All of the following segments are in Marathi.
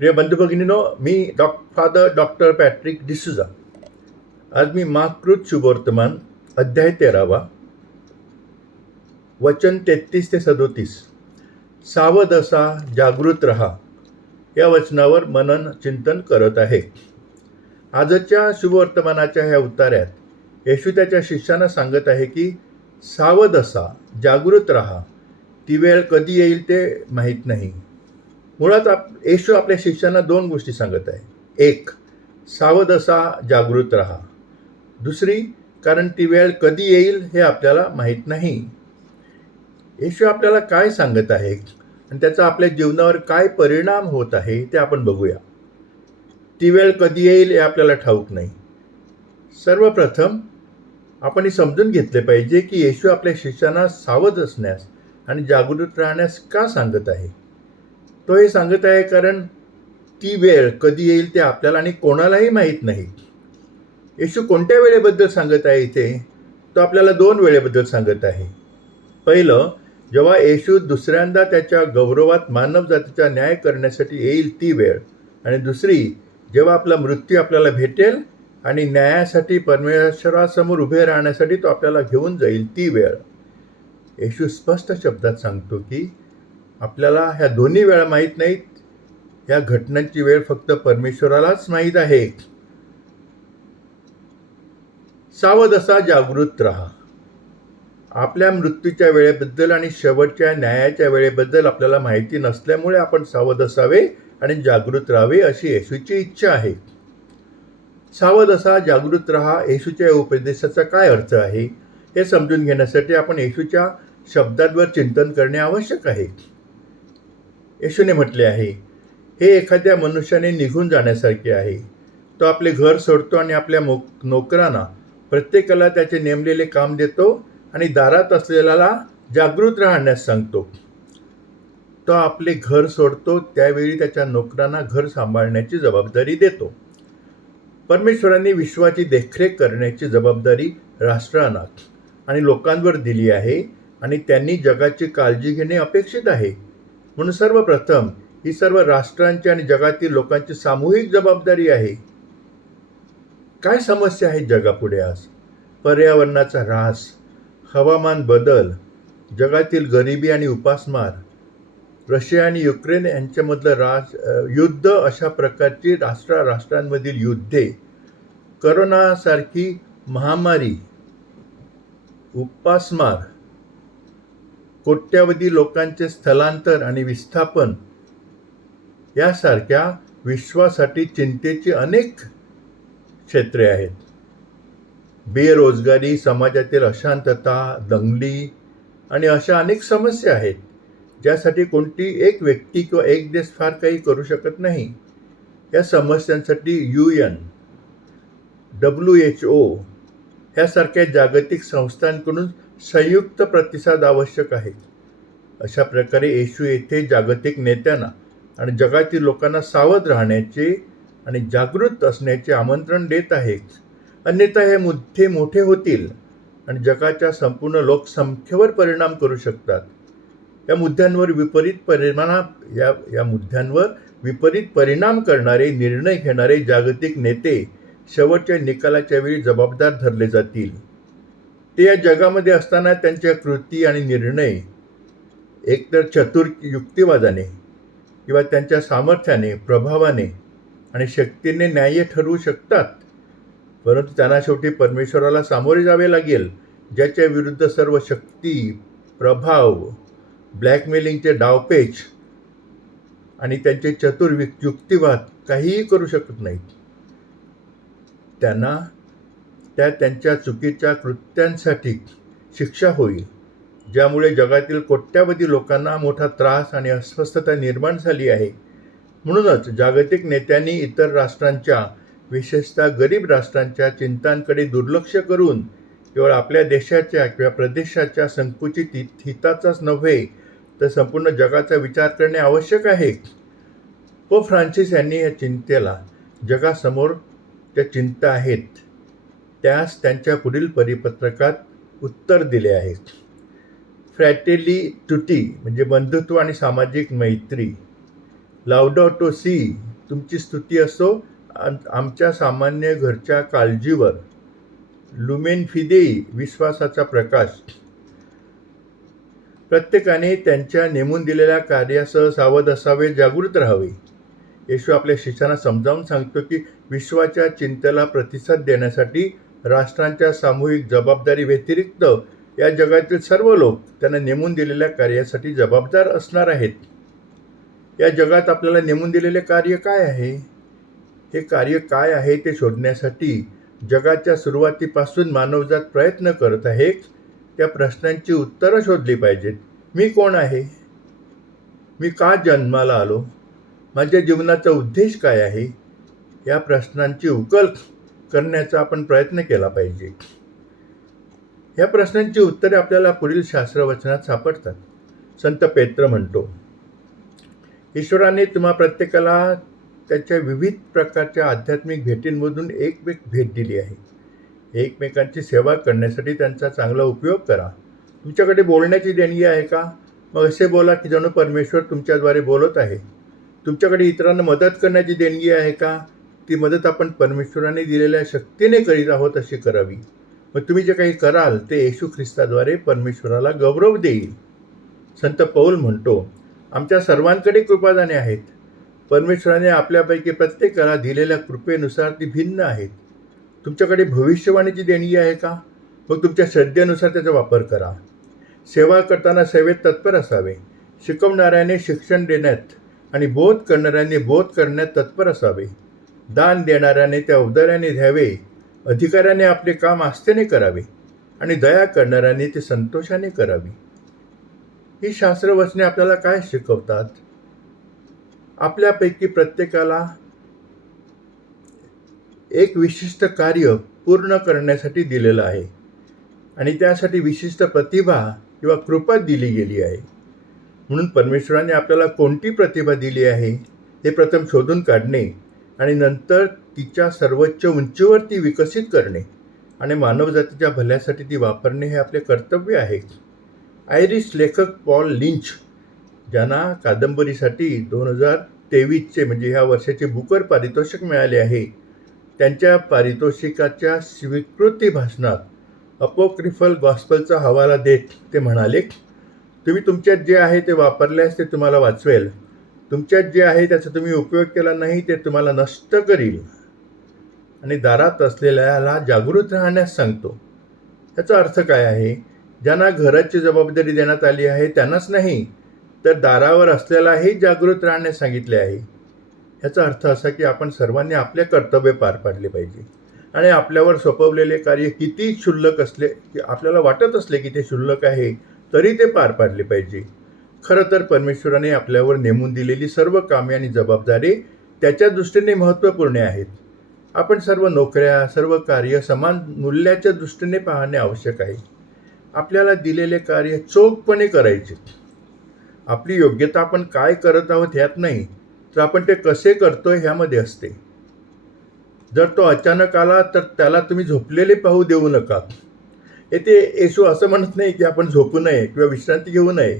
प्रिय बंधू भगिनीनो, मी फादर डॉक्टर पॅट्रिक डिसूजा. आज मी माकृत शुभवर्तमान अध्याय 13वा, वचन 33 ते 37, सावध असा, जागृत रहा, या वचनावर मनन चिंतन करत आहे. आजच्या शुभवर्तमानाच्या ह्या उतार्यात येशू त्याच्या शिष्यांना सांगत आहे की सावध असा, जागृत रहा, ती वेळ कधी येईल ते माहीत नाही. मुळात येशू आपल्या शिष्यांना दोन गोष्टी सांगत आहे. एक, सावध असा, जागृत रहा. दुसरी, कारण ती वेळ कधी येईल हे आपल्याला माहीत नाही. येशू आपल्याला काय सांगत आहे आणि त्याचा आपल्या जीवनावर काय परिणाम होत आहे ते आपण बघूया. ती वेळ कधी येईल हे आपल्याला ठाऊक नाही. सर्वप्रथम आपण हे समजून घेतले पाहिजे की येशू आपल्या शिष्यांना सावध असण्यास आणि जागृत राहण्यास का सांगत आहे. तो हे सांगत आहे कारण ती वेळ कधी येईल ते आपल्याला आणि कोणालाही माहीत नाही. येशू कोणत्या वेळेबद्दल सांगत आहे इथे? तो आपल्याला दोन वेळेबद्दल सांगत आहे. पहिलं, जेव्हा येशू दुसऱ्यांदा त्याच्या गौरवात मानव जातीचा न्याय करण्यासाठी येईल ती वेळ. आणि दुसरी, जेव्हा आपला मृत्यू आपल्याला भेटेल आणि न्यायासाठी परमेश्वरासमोर उभे राहण्यासाठी तो आपल्याला घेऊन जाईल ती वेळ. येशू स्पष्ट शब्दात सांगतो की आपल्याला ह्या दोन्ही वेळा माहीत नाहीत. ह्या घटनांची वेळ फक्त परमेश्वरालाच माहीत आहे. सावध असा, जागृत राहा. आपल्या मृत्यूच्या वेळेबद्दल आणि शेवटच्या न्यायाच्या वेळेबद्दल आपल्याला माहिती नसल्यामुळे आपण सावध असावे आणि जागृत राहावे अशी येशूची इच्छा आहे. सावध असा, जागृत राहा, येशूच्या उपदेशाचा काय अर्थ आहे हे समजून घेण्यासाठी आपण येशूच्या शब्दांवर चिंतन करणे आवश्यक आहे. येशूने म्हटले आहे, हे एखाद्या मनुष्याने निघून जाण्यासारखे आहे. तो आपले घर सोडतो आणि आपल्या नोकरांना प्रत्येकाला त्याचे नेमलेले काम देतो आणि दारात असलेल्याला जागृत राहण्यास सांगतो. तो आपले घर सोडतो त्यावेळी त्याच्या नोकरांना घर सांभाळण्याची जबाबदारी देतो. परमेश्वरांनी विश्वाची देखरेख करण्याची जबाबदारी राष्ट्रांना आणि लोकांवर दिली आहे आणि त्यांनी जगाची काळजी घेणे अपेक्षित आहे. म्हणून सर्वप्रथम ही सर्व राष्ट्रांची आणि जगातील लोकांची सामूहिक जबाबदारी आहे. काय समस्या आहेत जगापुढे आज? पर्यावरणाचा ऱ्हास, हवामान बदल, जगातील गरिबी आणि उपासमार, रशिया आणि युक्रेन यांच्यामधलं युद्ध, अशा प्रकारची राष्ट्रांमधील युद्धे, करोनासारखी महामारी, उपासमार, कोट्यावधी लोकांचे स्थलांतर आणि विस्थापन यासारख्या विश्वासाठी चिंतेची अनेक क्षेत्रे आहेत. बेरोजगारी, समाजातील अशांतता, दंगली आणि अशा अनेक समस्या आहेत ज्यासाठी कोणती एक व्यक्ती किंवा एक देश फार काही करू शकत नाही. या समस्यांसाठी UN, WHO ह्यासारख्या जागतिक संस्थांकडून संयुक्त प्रतिसाद आवश्यक आहे. अशा प्रकारे येशू येथे जागतिक नेत्यांना आणि जगातील लोकांना सावध राहण्याचे आणि जागृत असण्याचे आमंत्रण देत आहे. अन्यथा हे मुद्दे मोठे होतील आणि जगाच्या संपूर्ण लोकसंख्येवर परिणाम करू शकतात. या मुद्द्यांवर विपरीत परिणाम करणारे निर्णय घेणारे जागतिक नेते शेवटच्या निकालाच्या वेळी जबाबदार धरले जातील. ते या जगामध्ये असताना त्यांच्या कृती आणि निर्णय एकतर चतुर युक्तिवादाने किंवा त्यांच्या सामर्थ्याने, प्रभावाने आणि शक्तीने न्याय्य ठरवू शकतात. परंतु त्यांना शेवटी परमेश्वराला सामोरे जावे लागेल, ज्याच्या विरुद्ध सर्व शक्ती, प्रभाव, ब्लॅकमेलिंगचे डावपेच आणि त्यांचे चतुर युक्तिवाद काहीही करू शकत नाहीत. त्यांना त्यांच्या चुकीच्या कृत्यांसाठी शिक्षा होईल, ज्यामुळे जगातील कोट्यावधी लोकांना मोठा त्रास आणि अस्वस्थता निर्माण झाली आहे. म्हणूनच जागतिक नेत्यांनी इतर राष्ट्रांच्या, विशेषतः गरीब राष्ट्रांच्या चिंतांकडे दुर्लक्ष करून केवळ आपल्या देशाच्या किंवा प्रदेशाच्या संकुचित हिताचाच नव्हे तर संपूर्ण जगाचा विचार करणे आवश्यक आहे. पोप फ्रान्सिस यांनी या चिंतेला, जगासमोर ज्या चिंता आहेत त्यास त्यांच्या पुढील परिपत्रकात उत्तर दिले आहे. फ्रॅटेली तुटी म्हणजे बंधुत्व आणि सामाजिक मैत्री, लाउडातो सी तुमची स्तुती असो आमच्या सामान्य घरच्या काळजीवर. लुमेन फिदेई, विश्वासाचा प्रकाश. प्रत्येकाने त्यांच्या नेमून दिलेल्या कार्यासह सावध असावे, जागृत राहावे. येशू आपल्या शिष्यांना समजावून सांगतो की विश्वाच्या चिंतेला प्रतिसाद देण्यासाठी राष्ट्रांच्या सामूहिक जबाबदारी व्यतिरिक्त या जगातील सर्व लोक त्यांना नेमून दिलेल्या कार्यासाठी जबाबदार असणार आहेत. या जगात आपल्याला नेमून दिलेले कार्य काय आहे? हे कार्य काय आहे ते शोधण्यासाठी जगाच्या सुरुवातीपासून मानवजात प्रयत्न करत आहे. त्या प्रश्नांची उत्तरं शोधली पाहिजेत. मी कोण आहे? मी का जन्माला आलो? माझ्या जीवनाचा उद्देश काय आहे? या प्रश्नांची उकल करण्याचा आपण प्रयत्न केला पाहिजे. या प्रश्नांची उत्तरे आपल्याला पुढील शास्त्रवचनात सापडतात. संत पेत्र म्हणतो, ईश्वराने तुम्हा प्रत्येकाला त्याच्या विविध प्रकारच्या आध्यात्मिक भेटींमधून एक भेट दिली आहे. एकमेकांची सेवा करण्यासाठी त्यांचा चांगला उपयोग करा. तुमच्याकडे बोलण्याची देणगी आहे का? मग असे बोला की जणू परमेश्वर तुमच्याद्वारे बोलत आहे. तुमच्याकडे इतरांना मदत करण्याची देणगी आहे का? ती मदत आपण परमेश्वराने दिलेल्या शक्तीने करीत आहोत अशी करावी. मग तुम्ही जे काही कराल ते येशू ख्रिस्ताद्वारे परमेश्वराला गौरव देईल. संत पौल म्हणतो, आमच्या सर्वांकडे कृपादाने आहेत. परमेश्वराने आपल्यापैकी प्रत्येकाला दिलेल्या कृपेनुसार ती भिन्न आहेत. तुमच्याकडे भविष्यवाणीची देणगी आहे का? मग तुमच्या श्रद्धेनुसार त्याचा वापर करा. सेवा करताना सेवेत तत्पर असावे. शिकवणाऱ्याने शिक्षण देण्यात आणि बोध करणाऱ्याने बोध करण्यात तत्पर असावे. दान देणाऱ्याने त्या औदार्याने द्यावे. अधिकाऱ्याने आपले काम आस्थेने करावे आणि दया करणाऱ्याने ते संतोषाने करावी. ही शास्त्रवचने आपल्याला काय शिकवतात? आपल्यापैकी प्रत्येकाला एक विशिष्ट कार्य पूर्ण करण्यासाठी दिलेलं आहे आणि त्यासाठी विशिष्ट प्रतिभा किंवा कृपा दिली गेली आहे. म्हणून परमेश्वराने आपल्याला कोणती प्रतिभा दिली आहे हे प्रथम शोधून काढणे आणि नंतर तिच्या सर्वोच्च उंचीवर ती विकसित करणे आणि मानवजातीच्या भल्यासाठी ती वापरणे हे आपले कर्तव्य आहे. आयरिश लेखक पॉल लिंच, ज्यांना कादंबरीसाठी 2023चे म्हणजे ह्या वर्षाचे बुकर पारितोषिक मिळाले आहे, त्यांच्या पारितोषिकाच्या स्वीकृती भाषणात अपोक्रिफल गॉस्पलचा हवाला देत ते म्हणाले, तुम्ही तुमच्यात जे आहे ते वापरल्यास ते तुम्हाला वाचवेल. तुमच्यात जे आहे त्याचा तुम्ही उपयोग केला नाही ते तुम्हाला नष्ट करील आणि दारात असलेल्याला जागृत राहण्यास सांगतो. याचा अर्थ काय आहे? ज्यांना घराची जबाबदारी देण्यात आली आहे त्यांनाच नाही तर दारावर असलेलाही जागृत राहण्यास सांगितले आहे. याचा अर्थ असा की आपण सर्वांनी आपले कर्तव्य पार पाडले पाहिजे आणि आपल्यावर सोपवलेले कार्य किती क्षुल्लक असले की आपल्याला वाटत असले की ते क्षुल्लक आहे तरी ते पार पाडले पाहिजे. खरं तर परमेश्वराने आपल्यावर नेमून दिलेली सर्व कामे आणि जबाबदारी त्याच्या दृष्टीने महत्त्वपूर्ण आहेत. आपण सर्व नोकऱ्या, सर्व कार्य समान मूल्याच्या दृष्टीने पाहणे आवश्यक आहे. आपल्याला दिलेले कार्य चोखपणे करायचे. आपली योग्यता आपण काय करत आहोत ह्यात नाही तर आपण ते कसे करतोय ह्यामध्ये असते. जर तो अचानक आला तर त्याला तुम्ही झोपलेले पाहू देऊ नका. येथे येशू असं म्हणत नाही की आपण झोपू नये किंवा विश्रांती घेऊ नये.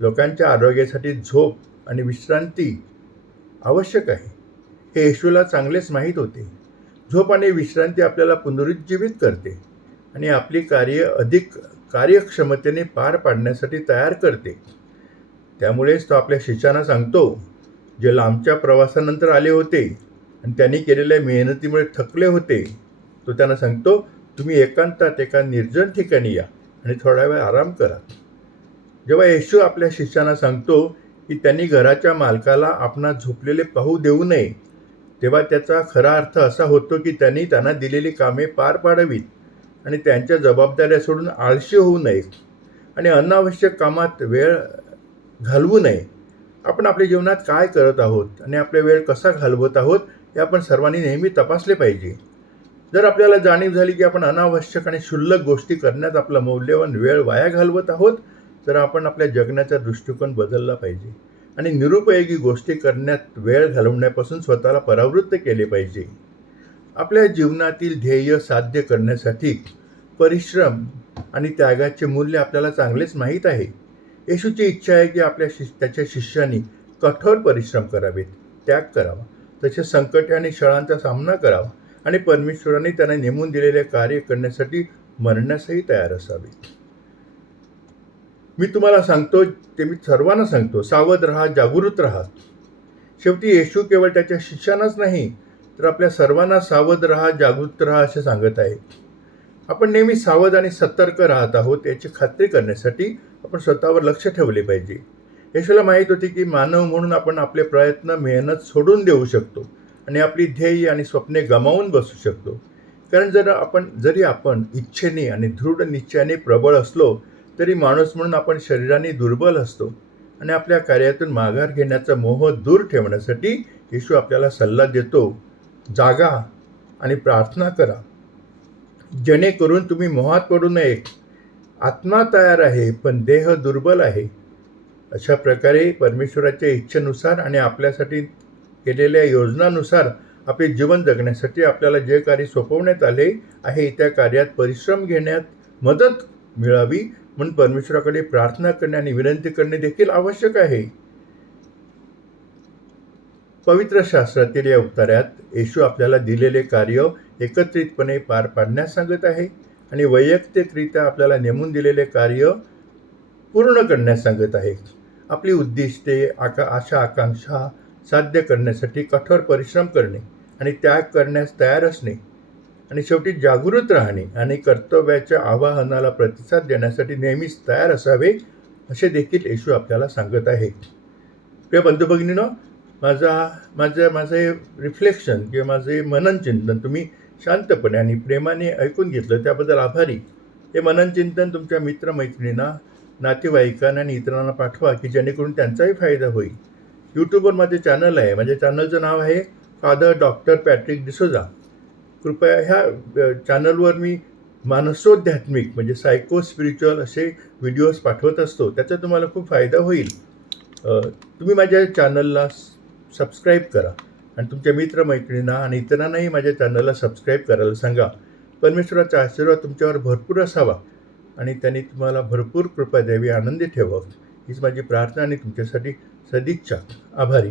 लोकांच्या आरोग्यासाठी झोप आणि विश्रांती आवश्यक आहे हे येशूला चांगलेच माहीत होते. झोप आणि विश्रांती आपल्याला पुनरुज्जीवित करते आणि आपली कार्य अधिक कार्यक्षमतेने पार पाडण्यासाठी तयार करते. त्यामुळेच तो आपल्या शिष्यांना सांगतो, जे लांबच्या प्रवासानंतर आले होते आणि त्यांनी केलेल्या मेहनतीमुळे थकले होते, तो त्यांना सांगतो, तुम्ही एकांतात एका निर्जन ठिकाणी या आणि थोडा वेळ आराम करा. जेव्हा येशू आपल्या शिष्यांना सांगतो की त्यांनी घराच्या मालकाला आपणास झोपलेले पाहू देऊ नये, तेव्हा त्याचा खरा अर्थ असा होतो की त्यांनी त्यांना दिलेली कामे पार पाडावीत आणि त्यांच्या जबाबदाऱ्या सोडून आळशी होऊ नये आणि अनावश्यक कामात वेळ घालवू नये. आपण आपल्या जीवनात काय करत आहोत आणि आपला वेळ कसा घालवत आहोत हे आपण सर्वांनी नेहमी तपासले पाहिजे. जर आपल्याला जाणीव झाली की आपण अनावश्यक आणि क्षुल्लक गोष्टी करण्यात आपला मौल्यवान वेळ वाया घालवत आहोत तर आपण आपल्या जगण्याचा दृष्टिकोन बदलला पाहिजे आणि निरुपयोगी गोष्टी करण्यात वेळ घालवण्यापासून स्वतःला परावृत्त केले पाहिजे. आपल्या जीवनातील ध्येय साध्य करण्यासाठी परिश्रम आणि त्यागाचे मूल्य आपल्याला चांगलेच माहीत आहे. येशूची इच्छा आहे की त्याच्या शिष्यांनी कठोर परिश्रम करावेत, त्याग करावा, तसेच संकटे आणि छळांचा सामना करावा आणि परमेश्वराने त्यांना नेमून दिलेले कार्य करण्यासाठी मरण्यासही तयार असावे. मी तुम्हाला सांगतो, ते मी सर्वांना सांगतो, सावध राहा, जागृत राहा. शेवटी येशू केवळ त्याच्या शिष्यांनाच नाही, तर आपल्या सर्वांना सावध राहा, जागृत राहा असे सांगत आहे. आपण नेहमी सावध आणि सतर्क राहत आहोत याची खात्री करण्यासाठी आपण स्वतःवर लक्ष ठेवले पाहिजे. येशूला माहीत होते की मानव म्हणून आपण आपले प्रयत्न, मेहनत सोडून देऊ शकतो आणि आपली ध्येय आणि स्वप्ने गमावून बसू शकतो. कारण जरी आपण इच्छेने आणि दृढ निश्चयाने प्रबळ असलो तरी माणूस म्हणून आपण शरीराने दुर्बल असतो आणि आपल्या कार्यातून माघार घेण्याचा मोह दूर ठेवण्यासाठी येशू आपल्याला सल्ला देतो, जागा आणि प्रार्थना करा, जेणेकरून तुम्ही मोहात पडू नये. आत्मा तयार आहे पण देह दुर्बल आहे. अशा प्रकारे परमेश्वराच्या इच्छेनुसार आणि आपल्यासाठी केलेल्या योजनानुसार आपले जीवन जगण्यासाठी आपल्याला जे कार्य सोपवण्यात आले आहे त्या कार्यात परिश्रम घेण्यात मदत मिळावी म्हणून परमेश्वराकडे प्रार्थना करणे आणि विनंती करणे देखील आवश्यक आहे. पवित्र शास्त्रातील या उत्तरात येशू आपल्याला दिलेले कार्य एकत्रितपणे पार पाडण्यास सांगत आहे आणि वैयक्तिकरित्या आपल्याला नेमून दिलेले कार्य पूर्ण करण्यास सांगत आहे. आपली उद्दिष्टे, आशा आकांक्षा साध्य करण्यासाठी कठोर परिश्रम करणे आणि त्याग करण्यास तयार असणे आणि शेवटी जागृत राहणे आणि कर्तव्याच्या आवाहनाला प्रतिसाद देण्यासाठी नेहमीच तयार असावे असे देखील येशू आपल्याला सांगत आहे. प्रिय बंधू भगिनींनो, माझे रिफ्लेक्शन किंवा माझे मननचिंतन तुम्ही शांतपणे आणि प्रेमाने ऐकून घेतलं त्याबद्दल आभारी. हे मननचिंतन तुमच्या मित्रमैत्रिणींना, नातेवाईकांना आणि इतरांना पाठवा की जेणेकरून त्यांचाही फायदा होईल. यूट्यूबवर माझे चॅनल आहे. माझ्या चॅनलचं नाव आहे फादर डॉक्टर पॅट्रिक डिसोजा. कृपया ह्या चॅनलवर मी मानसोध्यात्मिक म्हणजे सायको स्पिरिच्युअल असे व्हिडिओज पाठवत असतो. त्याचा तुम्हाला खूप फायदा होईल. तुम्ही माझ्या चॅनलला सबस्क्राईब करा आणि तुमच्या मित्रमैत्रिणींना आणि इतरांनाही माझ्या चॅनलला सबस्क्राईब करायला सांगा. परमेश्वराचा आशीर्वाद तुमच्यावर भरपूर असावा आणि त्यांनी तुम्हाला भरपूर कृपा द्यावी, आनंदी ठेवावं हीच माझी प्रार्थना आणि तुमच्यासाठी सदिच्छा. आभारी.